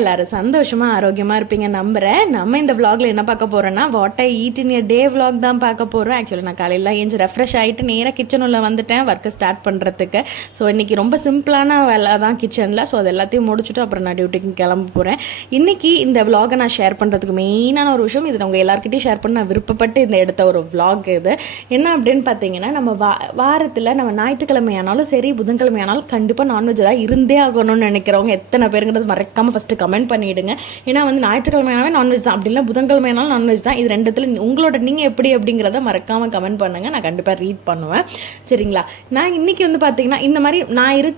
எல்லாரும் சந்தோஷமாக ஆரோக்கியமாக இருப்பீங்க நம்புகிறேன். நம்ம இந்த vlogல என்ன பார்க்க போகிறோன்னா what I eat in a day vlog தான் பார்க்க போகிறோம். ஆக்சுவலி நான் காலையில் ஏஞ்சி ரெஃப்ரெஷ் ஆகிட்டு நேராக கிச்சன் உள்ள வந்துட்டேன் ஒர்க்கை ஸ்டார்ட் பண்ணுறதுக்கு. ஸோ இன்றைக்கி ரொம்ப சிம்பிளான வேலை தான் கிச்சனில். ஸோ அது எல்லாத்தையும் முடிச்சுட்டு அப்புறம் நான் டியூட்டிக்கு கிளம்ப போகிறேன். இன்றைக்கி இந்த vlogவை நான் ஷேர் பண்ணுறதுக்கு மெயினான ஒரு விஷயம், இது உங்கள் எல்லாருக்கிட்டையும் ஷேர் பண்ண நான் விருப்பப்பட்டு இந்த எடுத்த ஒரு vlog இது. என்ன அப்படின்னு பார்த்தீங்கன்னா, நம்ம வாரத்தில் நம்ம ஞாயிற்றுக்கிழமையானாலும் சரி புதன்கிழமையானாலும் கண்டிப்பாக நான்வெஜ் தான் இருந்தே ஆகணும்னு நினைக்கிறவங்க எத்தனை பேருங்கிறது மறக்காமல் ஃபஸ்ட்டு கமெண்ட் பண்ணிவிடுங்க. ஏன்னா வந்து ஞாயிற்றுக்கிழமையானவே நான்வெஜ் தான், அப்படி இல்லை புதன்கிழமையானாலும் நான்வெஜ் தான். இது ரெண்டுத்தில் உங்களோட நீங்கள் எப்படி அப்படிங்கிறத மறக்காமல் கமெண்ட் பண்ணுங்கள், நான் கண்டிப்பாக ரீட் பண்ணுவேன். சரிங்களா? நான் இன்றைக்கி வந்து பார்த்தீங்கன்னா இந்த மாதிரி ஞாயிறு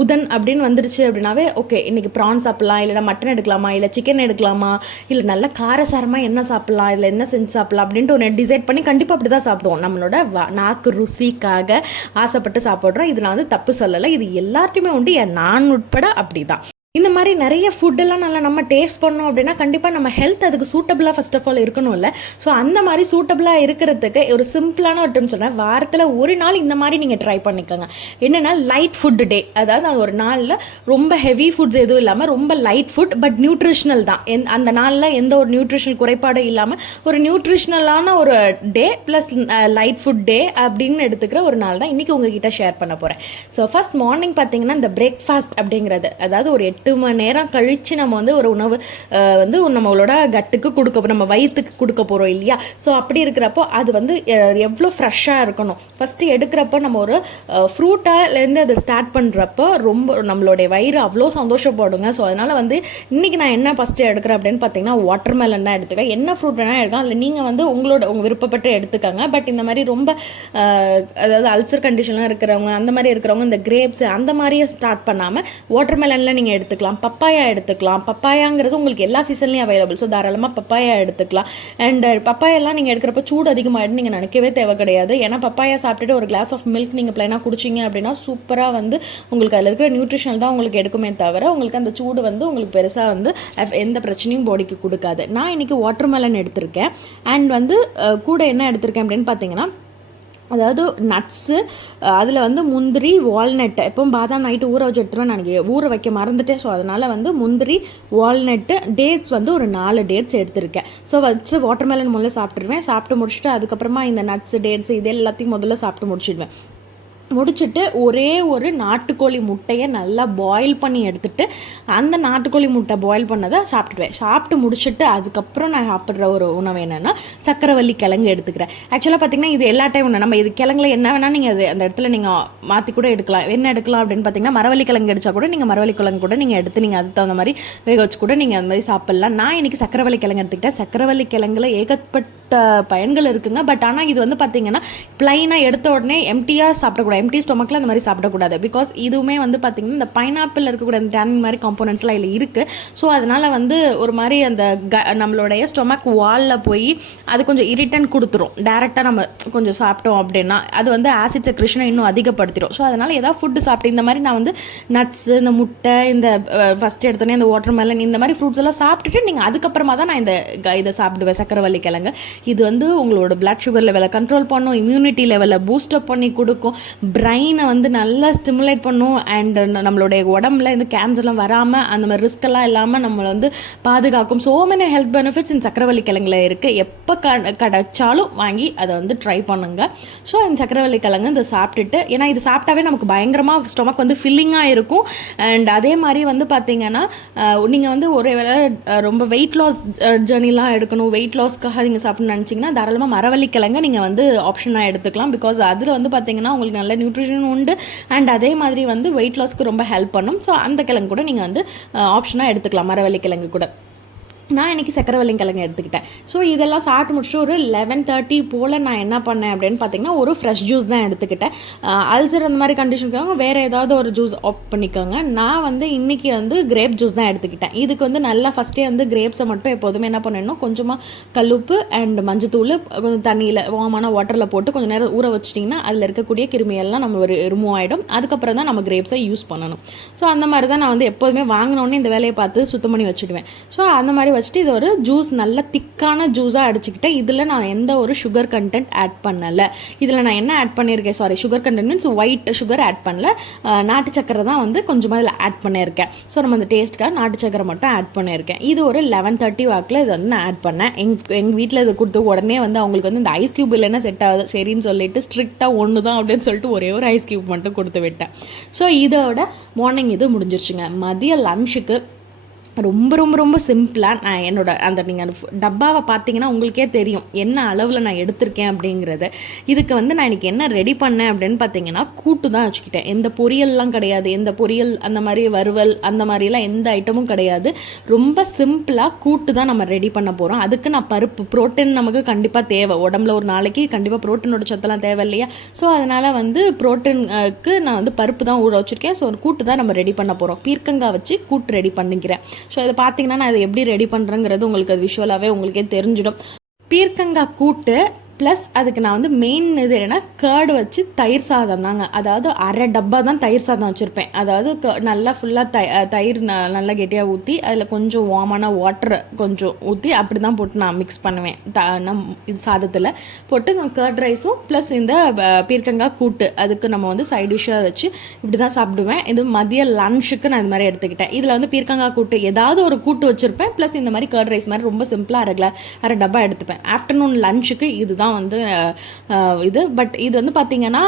புதன் அப்படின்னு வந்துடுச்சு அப்படின்னாவே ஓகே இன்றைக்கி ப்ரான் சாப்பிட்லாம், இல்லைனா மட்டன் எடுக்கலாமா, இல்லை சிக்கன் எடுக்கலாமா, இல்லை நல்ல காரசாரமாக என்ன சாப்பிட்லாம், இதில் என்ன செஞ்சு சாப்பிட்லாம் அப்படின்ட்டு ஒன்று டிசைட் பண்ணி கண்டிப்பாக அப்படி தான் சாப்பிடுவோம். நம்மளோட நாக்கு ருசிக்காக ஆசைப்பட்டு சாப்பிட்றோம். இது நான் வந்து தப்பு சொல்லலை, இது எல்லார்ட்டையுமே உண்டு, நான் உட்பட அப்படி தான். இந்த மாதிரி நிறைய ஃபுட்டெல்லாம் நல்லா நம்ம டேஸ்ட் பண்ணோம் அப்படின்னா கண்டிப்பாக நம்ம ஹெல்த் அதுக்கு சூட்டபிளாக ஃபஸ்ட் ஆஃப் ஆல் இருக்கணும் இல்லை. ஸோ அந்த மாதிரி சூட்டபிளாக இருக்கிறதுக்கு ஒரு சிம்பிளான ஒரு டைம் சொல்கிறேன், வாரத்தில் ஒரு நாள் இந்த மாதிரி நீங்கள் ட்ரை பண்ணிக்கோங்க. என்னென்னா லைட் ஃபுட்டு டே, அதாவது அது ஒரு நாளில் ரொம்ப ஹெவி ஃபுட்ஸ் எதுவும் இல்லாமல் ரொம்ப லைட் ஃபுட் பட் நியூட்ரிஷ்னல் தான். அந்த நாளில் எந்த ஒரு நியூட்ரிஷனல் குறைபாடும் இல்லாமல் ஒரு நியூட்ரிஷ்னலான ஒரு டே ப்ளஸ் லைட் ஃபுட் டே அப்படின்னு எடுத்துக்கிற ஒரு நாள் தான் இன்றைக்கி உங்ககிட்ட ஷேர் பண்ண போகிறேன். ஸோ ஃபஸ்ட் மார்னிங் பார்த்தீங்கன்னா இந்த பிரேக்ஃபாஸ்ட் அப்படிங்கிறது, அதாவது ஒரு 8 மணி நேரம் கழித்து நம்ம வந்து ஒரு உணவு வந்து நம்மளோட கட்டுக்கு கொடுக்க, நம்ம வயிற்றுக்கு கொடுக்க போகிறோம் இல்லையா? ஸோ அப்படி இருக்கிறப்போ அது வந்து எவ்வளோ ஃப்ரெஷ்ஷாக இருக்கணும். ஃபஸ்ட்டு எடுக்கிறப்போ நம்ம ஒரு ஃப்ரூட்டாலேருந்து அதை ஸ்டார்ட் பண்ணுறப்போ ரொம்ப நம்மளுடைய வயிறு அவ்வளோ சந்தோஷப்படுங்க. ஸோ அதனால் வந்து இன்றைக்கி நான் என்ன ஃபஸ்ட்டு எடுக்கிறேன் அப்படின்னு பார்த்தீங்கன்னா வாட்டர் மெலன் தான் எடுத்துக்கிறேன். என்ன ஃப்ரூட் வேணால் எடுக்கலாம், அதில் நீங்கள் வந்து உங்கள் விருப்பப்பட்டு எடுத்துக்கோங்க. பட் இந்த மாதிரி ரொம்ப அதாவது அல்சர் கண்டிஷன்லாம் இருக்கிறவங்க, அந்த மாதிரி இருக்கிறவங்க இந்த கிரேப்ஸ் அந்த மாதிரியே ஸ்டார்ட் பண்ணாமல் வாட்டர் மெலனில் நீங்கள் எடுத்துக்கலாம். பப்பாயா எடுத்துக்கலாம். பப்பாயாங்கிறது உங்களுக்கு எல்லா சீசன்லையும் அவைலபிள். ஸோ தாராளமாக பப்பாயா எடுத்துக்கலாம். அண்ட் பப்பாயெல்லாம் நீங்கள் எடுக்கிறப்ப சூடு அதிகமாகிடும் நீங்கள் நினைக்கவே தேவை கிடையாது. ஏன்னா பப்பாயா சாப்பிட்டுட்டு ஒரு கிளாஸ் ஆஃப் மில்க் நீங்கள் ப்ளைனாக குடிச்சிங்க அப்படின்னா சூப்பராக வந்து உங்களுக்கு அதில் இருக்கிற நியூட்ரிஷனல் தான் உங்களுக்கு எடுக்குமே தவிர உங்களுக்கு அந்த சூடு வந்து உங்களுக்கு பெருசாக வந்து எந்த பிரச்சனையும் பாடிக்கு கொடுக்காது. நான் இன்றைக்கி வாட்டர் மெலன் எடுத்திருக்கேன். அண்ட் வந்து கூட என்ன எடுத்திருக்கேன் அப்படின்னு பார்த்தீங்கன்னா, அதாவது நட்ஸு, அதில் வந்து முந்திரி, வால்நட்டு. எப்போ பாதாம் நைட்டு ஊற வச்சு எடுத்துருவேன், நான் ஊற வைக்க மறந்துட்டேன். ஸோ அதனால் வந்து முந்திரி, வால்நட்டு, டேட்ஸ் வந்து ஒரு 4 டேட்ஸ் எடுத்திருக்கேன். ஸோ வச்சு வாட்டர் மெலன் முதல்ல சாப்பிட்ருவேன். சாப்பிட்டு முடிச்சுட்டு அதுக்கப்புறமா இந்த நட்ஸு, டேட்ஸு இது எல்லாத்தையும் முதல்ல சாப்பிட்டு முடிச்சுட்டு ஒரே ஒரு நாட்டுக்கோழி முட்டையை நல்லா பாயில் பண்ணி எடுத்துகிட்டு அந்த நாட்டுக்கோழி முட்டை பாயில் பண்ணதை சாப்பிட்டுடுவேன். சாப்பிட்டு முடிச்சுட்டு அதுக்கப்புறம் நான் சாப்பிட்ற ஒரு உணவு என்னென்னா சக்கரவள்ளி கிழங்கு எடுத்துக்கிறேன். ஆக்சுவலாக பார்த்திங்கன்னா இது எல்லா டைம் நம்ம இது கிழங்குல என்ன வேணால் நீங்கள் அது அந்த இடத்துல நீங்கள் மாற்றி கூட எடுக்கலாம். என்ன எடுக்கலாம் அப்படின்னு பார்த்தீங்கன்னா மரவள்ளி கிழங்கு எடுத்தால் கூட நீங்கள் மரவள்ளி கிழங்கு கூட நீங்கள் எடுத்து நீங்கள் அதுக்கு தகுந்த மாதிரி வேக வச்சு கூட நீங்கள் அந்த மாதிரி சாப்பிட்லாம். நான் இன்றைக்கி சக்கரவள்ளி கிழங்கு எடுத்துக்கிட்டேன். சக்கரவள்ளி கிழங்குல ஏகப்பட்ட பயன்கள் இருக்குங்க. பட் ஆனால் இது வந்து பார்த்திங்கன்னா ப்ளைனாக எடுத்த உடனே எம்டியாக சாப்பிடக்கூடாது, எம்டி ஸ்டொமக்கில் அந்த மாதிரி சாப்பிடக்கூடாது. பிகாஸ் இதுவுமே வந்து பார்த்திங்கன்னா இந்த பைனாப்பிள் இருக்கக்கூடிய அந்த டேனிங் மாதிரி காம்போனன்ட்ஸ்லாம் இதில் இருக்குது. ஸோ அதனால் வந்து ஒரு மாதிரி அந்த நம்மளுடைய ஸ்டொமக் வாலில் போய் அது கொஞ்சம் இரிட்டன் கொடுத்துரும். டேரெக்டாக நம்ம கொஞ்சம் சாப்பிட்டோம் அப்படின்னா அது வந்து ஆசிட் செக்ரேஷனை இன்னும் அதிகப்படுத்திடும். ஸோ அதனால் ஏதாவது ஃபுட்டு சாப்பிட்டு இந்த மாதிரி நான் வந்து நட்ஸு, இந்த முட்டை, இந்த ஃபஸ்ட்டு எடுத்தோன்னே இந்த வாட்டர் மெலன் இந்த மாதிரி ஃப்ரூட்ஸ் எல்லாம் சாப்பிட்டுட்டு நீங்கள் அதுக்கப்புறமா தான் நான் இதை சாப்பிடுவேன், சக்கரவள்ளி கிழங்கு. இது வந்து உங்களோட பிளட் சுகர் லெவலை கண்ட்ரோல் பண்ணும், இம்யூனிட்டி லெவலை பூஸ்டப் பண்ணி கொடுக்கும், பிரெயினை வந்து நல்லா ஸ்டிமுலேட் பண்ணும். அண்ட் நம்மளுடைய உடம்புல இந்த கேன்சர்லாம் வராமல் அந்த மாதிரி ரிஸ்கெல்லாம் இல்லாமல் நம்மளை வந்து பாதுகாக்கும். ஸோ மெனி ஹெல்த் பெனிஃபிட்ஸ் இந்த சக்கரவள்ளி கிழங்குல இருக்குது. எப்போ கிடைச்சாலும் வாங்கி அதை வந்து ட்ரை பண்ணுங்க. ஸோ இந்த சக்கரவள்ளி கிழங்கு இதை சாப்பிட்டுட்டு, ஏன்னா இது சாப்பிட்டாவே நமக்கு பயங்கரமாக ஸ்டொமக் வந்து ஃபில்லிங்காக இருக்கும். அண்ட் அதே மாதிரி வந்து பார்த்தீங்கன்னா நீங்கள் வந்து ஒரு வேளை ரொம்ப வெயிட் லாஸ் ஜர்னிலாம் எடுக்கணும், வெயிட் லாஸ்க்காக நீங்கள் சாப்பிடணும்னு நினச்சிங்கன்னா தாராளமாக மரவள்ளி கிழங்கு நீங்கள் வந்து ஆப்ஷனாக எடுத்துக்கலாம். பிகாஸ் அதில் வந்து பார்த்தீங்கன்னா உங்களுக்கு நல்ல நியூட்ரிஷன் உண்டு. அண்ட் அதே மாதிரி வந்து வெயிட் லாஸ்க்கு ரொம்ப ஹெல்ப் பண்ணும். ஸோ அந்த கிழங்கு கூட நீங்கள் வந்து ஆப்ஷனாக எடுத்துக்கலாம், மரவள்ளி கிழங்கு கூட. நான் இன்றைக்கி சக்கரவள்ளி கிழங்கு எடுத்துக்கிட்டேன். ஸோ இதெல்லாம் சாப்பிட்டு முடிச்சுட்டு ஒரு 11:30 போல் நான் என்ன பண்ணேன் அப்படின்னு பார்த்தீங்கன்னா ஒரு ஃப்ரெஷ் ஜூஸ் தான் எடுத்துக்கிட்டேன். அல்சர் அந்த மாதிரி கண்டிஷனுக்காக வேறு ஏதாவது ஒரு ஜூஸ் ஆப்ட் பண்ணிக்கோங்க. நான் வந்து இன்றைக்கி வந்து கிரேப் ஜூஸ் தான் எடுத்துக்கிட்டேன். இதுக்கு வந்து நல்லா ஃபஸ்ட்டே வந்து கிரேப்ஸை மட்டும் எப்போதுமே என்ன பண்ணணும், கொஞ்சமாக கல்லுப்பு அண்ட் மஞ்சத்தூள் கொஞ்சம் தண்ணியில் வார்மான வாட்டரில் போட்டு கொஞ்சம் நேரம் ஊற வச்சிட்டிங்கன்னா அதில் இருக்கக்கூடிய கிருமியெல்லாம் நம்ம ரிமூவ் ஆகிடும். அதுக்கப்புறம் தான் நம்ம கிரேப்ஸை யூஸ் பண்ணணும். ஸோ அந்த மாதிரி தான் நான் வந்து எப்போதுமே வாங்கினோடனே இந்த வேலையை பார்த்து சுத்தம் பண்ணி வச்சுடுவேன். ஸோ அந்த மாதிரி வச்சுட்டு இது ஒரு ஜூஸ் நல்ல திக்கான ஜூஸாக அடிச்சுக்கிட்டேன். இதில் நான் எந்த ஒரு சுகர் கண்டென்ட் ஆட் பண்ணலை. இதில் நான் என்ன ஆட் பண்ணியிருக்கேன், sorry sugar content means white sugar add பண்ணல, நாட்டு சக்கரை தான் வந்து கொஞ்சமாக இதில் ஆட் பண்ணியிருக்கேன். ஸோ நம்ம அந்த டேஸ்ட்டுக்காக நாட்டு சக்கரை மட்டும் ஆட் பண்ணியிருக்கேன். இது ஒரு 11:30 வாக்கில் இது வந்து நான் ஆட் பண்ணேன். எங்கள் வீட்டில் இது கொடுத்து உடனே வந்து அவங்களுக்கு வந்து இந்த ஐஸ் க்யூப் இல்லைன்னா செட் ஆகுது சரின்னு சொல்லிட்டு ஸ்ட்ரிக்டாக ஒன்று தான் அப்படின்னு சொல்லிட்டு ஒரே ஒரு ஐஸ் க்யூப் மட்டும் கொடுத்து விட்டேன். ஸோ இதோட மார்னிங் இது முடிஞ்சிருச்சுங்க. மதிய லன்ச்சுக்கு ரொம்ப ரொம்ப ரொம்ப சிம்பிளாக நான் என்னோட அந்த நீங்கள் அந்த டப்பாவை பார்த்தீங்கன்னா உங்களுக்கே தெரியும் என்ன அளவில் நான் எடுத்திருக்கேன் அப்படிங்கிறது. இதுக்கு வந்து நான் இன்றைக்கி என்ன ரெடி பண்ணேன் அப்படின்னு பார்த்தீங்கன்னா கூட்டு தான் வச்சுக்கிட்டேன். எந்த பொரியல்லாம் கிடையாது, எந்த பொரியல் அந்த மாதிரி வறுவல் அந்த மாதிரிலாம் எந்த ஐட்டமும் கிடையாது. ரொம்ப சிம்பிளாக கூட்டு தான் நம்ம ரெடி பண்ண போகிறோம். அதுக்கு நான் பருப்பு புரோட்டீன் நமக்கு கண்டிப்பாக தேவை, உடம்புல ஒரு நாளைக்கு கண்டிப்பாக புரோட்டீனோட சத்தெல்லாம் தேவை இல்லையா. ஸோ அதனால் வந்து புரோட்டீனுக்கு நான் வந்து பருப்பு தான் ஊற வச்சுருக்கேன். ஸோ கூட்டு தான் நம்ம ரெடி பண்ண போகிறோம். பீர்க்கங்காய் வச்சு கூட்டு ரெடி பண்ணிக்கிறேன். ஸோ இதை பார்த்தீங்கன்னா நான் இதை எப்படி ரெடி பண்ணுறேங்கிறது உங்களுக்கு அது விஷுவலாகவே உங்களுக்கே தெரிஞ்சிடும். பீர்க்கங்காய் கூட்டு ப்ளஸ் அதுக்கு நான் வந்து மெயின் இது என்னென்னா கேர்டு வச்சு தயிர் சாதம் தாங்க. அதாவது அரை டப்பா தான் தயிர் சாதம் வச்சுருப்பேன். அதாவது நல்லா ஃபுல்லாக தயிர் நல்லா கெட்டியாக ஊற்றி அதில் கொஞ்சம் வார்மான வாட்டர் கொஞ்சம் ஊற்றி அப்படி தான் போட்டு நான் மிக்ஸ் பண்ணுவேன். இது சாதத்தில் போட்டு கேர்ட் ரைஸும் ப்ளஸ் இந்த பீர்க்கங்காய் கூட்டு அதுக்கு நம்ம வந்து சைட் டிஷ்ஷாக வச்சு இப்படி தான் சாப்பிடுவேன். இது மதிய லன்ச்சுக்கு நான் இது மாதிரி எடுத்துக்கிட்டேன். இதில் வந்து பீர்க்கங்காய் கூட்டு ஏதாவது ஒரு கூட்டு வச்சுருப்பேன் ப்ளஸ் இந்த மாதிரி கேர்ட் ரைஸ் மாதிரி ரொம்ப சிம்பிளாக அரை டப்பா எடுத்துப்பேன். ஆஃப்டர்நூன் லன்ச்சுக்கு இதுதான் வந்து இது. பட் இது வந்து பார்த்தீங்கன்னா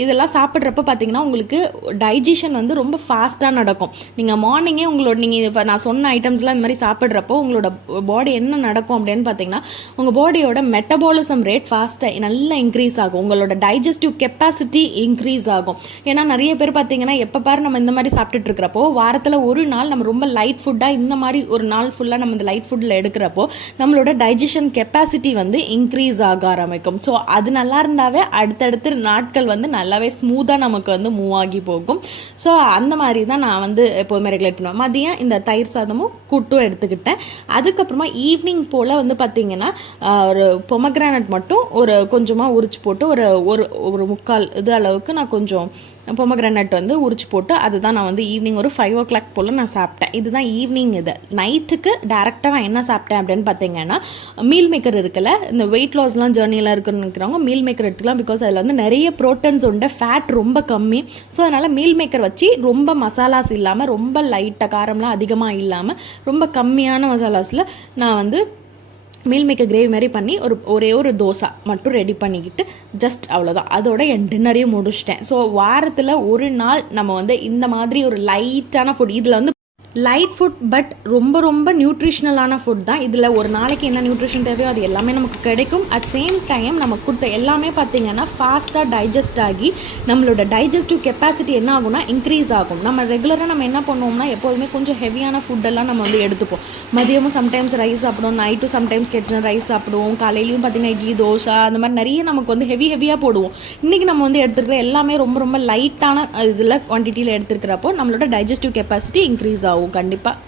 இதெல்லாம் சாப்பிட்றப்ப பார்த்தீங்கன்னா உங்களுக்கு டைஜஷன் வந்து ரொம்ப ஃபாஸ்ட்டாக நடக்கும். நீங்கள் மார்னிங்கே நீங்கள் இப்போ நான் சொன்ன ஐட்டம்ஸ்லாம் இந்த மாதிரி சாப்பிட்றப்போ உங்களோட பாடி என்ன நடக்கும் அப்படின்னு பார்த்தீங்கன்னா உங்கள் பாடியோட மெட்டபாலிசம் ரேட் ஃபாஸ்ட்டாக நல்லா இன்க்ரீஸ் ஆகும். உங்களோட டைஜஸ்டிவ் கெப்பாசிட்டி இன்க்ரீஸ் ஆகும். ஏன்னா நிறைய பேர் பார்த்தீங்கன்னா எப்போ பாரு நம்ம இந்த மாதிரி சாப்பிட்டுட்டு இருக்கிறப்போ வாரத்தில் ஒரு நாள் நம்ம ரொம்ப லைட் ஃபுட்டாக இந்த மாதிரி ஒரு நாள் ஃபுல்லாக நம்ம இந்த லைட் ஃபுட்டில் எடுக்கிறப்போ நம்மளோட டைஜஷன் கெப்பாசிட்டி வந்து இன்க்ரீஸ் ஆக ஆரம்பிக்கும். ஸோ அது நல்லா இருந்தாவே அடுத்தடுத்து நாட்கள் வந்து நல்லாவே ஸ்மூத்தாக நமக்கு வந்து மூவ் ஆகி போகும். ஸோ அந்த மாதிரி தான் நான் வந்து எப்போதுமே ரெகுலேட் பண்ணுவேன். மதியம் இந்த தயிர் சாதமும் கூட்டும் எடுத்துக்கிட்டேன். அதுக்கப்புறமா ஈவினிங் போல் வந்து பார்த்திங்கன்னா ஒரு பொமக்ரானட் மட்டும் ஒரு கொஞ்சமாக உரிச்சு போட்டு ஒரு முக்கால் இது அளவுக்கு நான் கொஞ்சம் பொமக்ரானட் வந்து உரிச்சு போட்டு அதுதான் நான் வந்து ஈவினிங் ஒரு 5 o'clock போல் நான் சாப்பிட்டேன். இதுதான் ஈவினிங். இது நைட்டுக்கு டேரெக்டாக நான் என்ன சாப்பிட்டேன் அப்படின்னு பார்த்தீங்கன்னா மீல் மேக்கர் இருக்குல்ல, இந்த வெயிட் லாஸ்லாம் ஜேர்னியில் இருக்கிறவங்க மீல் மேக்கர் எடுத்துக்கலாம். பிகாஸ் அதில் வந்து நிறைய ப்ரோட்டீன்ஸ் உண்டு, ஃபேட் ரொம்ப கம்மி. ஸோ அதனால் மீல் மேக்கர் வச்சு ரொம்ப மசாலாஸ் இல்லாமல் ரொம்ப லைட்டாக காரம்லாம் அதிகமாக இல்லாமல் ரொம்ப கம்மியான மசாலாஸில் நான் வந்து மீல் மேக்கர் கிரேவி மாதிரி பண்ணி ஒரே ஒரு தோசை மட்டும் ரெடி பண்ணிக்கிட்டு ஜஸ்ட் அவ்வளோதான். அதோட என் டின்னரையும் முடிச்சிட்டேன். ஸோ வாரத்தில் ஒரு நாள் நம்ம வந்து இந்த மாதிரி ஒரு லைட்டான ஃபுட், இதில் வந்து லைட் ஃபுட் பட் ரொம்ப ரொம்ப நியூட்ரிஷ்னலான ஃபுட் தான். இதில் ஒரு நாளைக்கு என்ன நியூட்ரிஷன் தேவையோ அது எல்லாமே நமக்கு கிடைக்கும். அட் சேம் டைம் நமக்கு கொடுத்த எல்லாமே பார்த்திங்கன்னா ஃபாஸ்ட்டாக டைஜஸ்ட் ஆகி நம்மளோட டைஜஸ்டிவ் கெப்பாசிட்டி என்ன ஆகும்னா இன்க்ரீஸ் ஆகும். நம்ம ரெகுலராக நம்ம என்ன பண்ணுவோம்னா எப்போதுமே கொஞ்சம் ஹெவியான ஃபுட்டெல்லாம் நம்ம வந்து எடுத்துப்போம். மதியமும் சம்டைம்ஸ் ரைஸ் சாப்பிடுவோம், நைட்டும் சம்டைம்ஸ் கெட்டின ரைஸ் சாப்பிடுவோம், காலையிலையும் பார்த்திங்கன்னா இட்லி தோசை அந்த மாதிரி நிறைய நமக்கு வந்து ஹெவியாக போடுவோம். இன்றைக்கி நம்ம வந்து எடுத்துக்கிற எல்லாமே ரொம்ப ரொம்ப லைட்டான இதில் குவான்டிட்டியில் எடுத்துக்கிறப்போ நம்மளோட டைஜஸ்டிவ் கெப்பாசிட்டி இன்க்ரீஸ் ஆகும் கண்டிப்பாக.